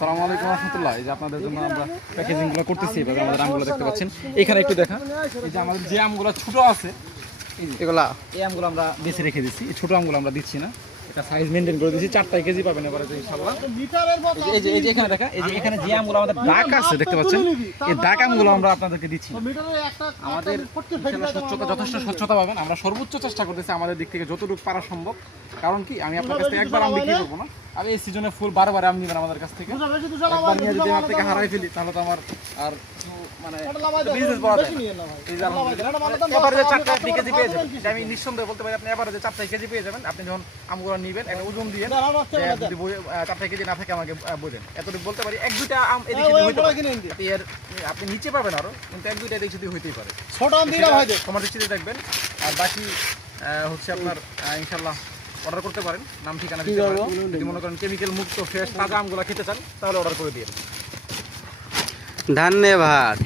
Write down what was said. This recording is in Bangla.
আসসালামু আলাইকুম রহমতুল্লাহ। এই যে আপনাদের জন্য আমরা প্যাকেজিংগুলো করতেছি, এভাবে আমাদের আমগুলো দেখতে পাচ্ছেন। এখানে একটু দেখা, এই যে আমাদের যে আমগুলো ছোট আছে এগুলা, এই আমগুলো আমরা বেছে রেখে দিচ্ছি। এই ছোট আমগুলো আমরা দিচ্ছি না, এটা সাইজ মেনটেন করে দিচ্ছি। 4 কেজি পাবেন এবারে ইনশাআল্লাহ। এই যে এখানে দেখা, এই যে এখানে যে আমগুলো আমাদের দাগ আছে দেখতে পাচ্ছেন, এই দাগ আমগুলো আমরা আপনাদেরকে দিচ্ছি। আমাদের স্বচ্ছতা, যথেষ্ট স্বচ্ছতা পাবেন। আমরা সর্বোচ্চ চেষ্টা করতেছি আমাদের দিক থেকে যতটুকু পারা সম্ভব। কারণ কি, আমি আপনার কাছ থেকে একবার আম বিক্রি করবো না, আমি এই সিজনে ফুল বারে আম নিবেন আমাদের কাছ থেকে। একবার নিয়ে যদি আমার থেকে হারাই ফেলি তাহলে তো আমার আর মানে বিজনেস বলা যায় না। এই যে এবারে 4 কেজি পেয়ে যাবেন, আমি নিঃসন্দেহে বলতে পারি। আপনি এবারে 4 কেজি পেয়ে যাবেন। আপনি যখন আমগুলো নিবেন একটা ওজন দিয়ে, যদি 4 কেজি না থাকে আমাকে বোঝেন, এতটুকু বলতে পারি। 1-2টা আম এদিকে হইতে পারে, আপনি নিচে পাবেন আরো, কিন্তু 1-2টা এদিকে যদি হইতেই পারে। ছোট আম দিয়ে হয় তোমার দৃষ্টিতে দেখবেন। আর বাকি হচ্ছে আপনার ইনশাআল্লাহ অর্ডার করতে পারেন, নাম ঠিকানা দিতে পারেন। যদি মনে করেন কেমিক্যাল মুক্ত ফ্রেশ তাজা আমগুলো খেতে চান তাহলে অর্ডার করে দিয়ে। ধন্যবাদ।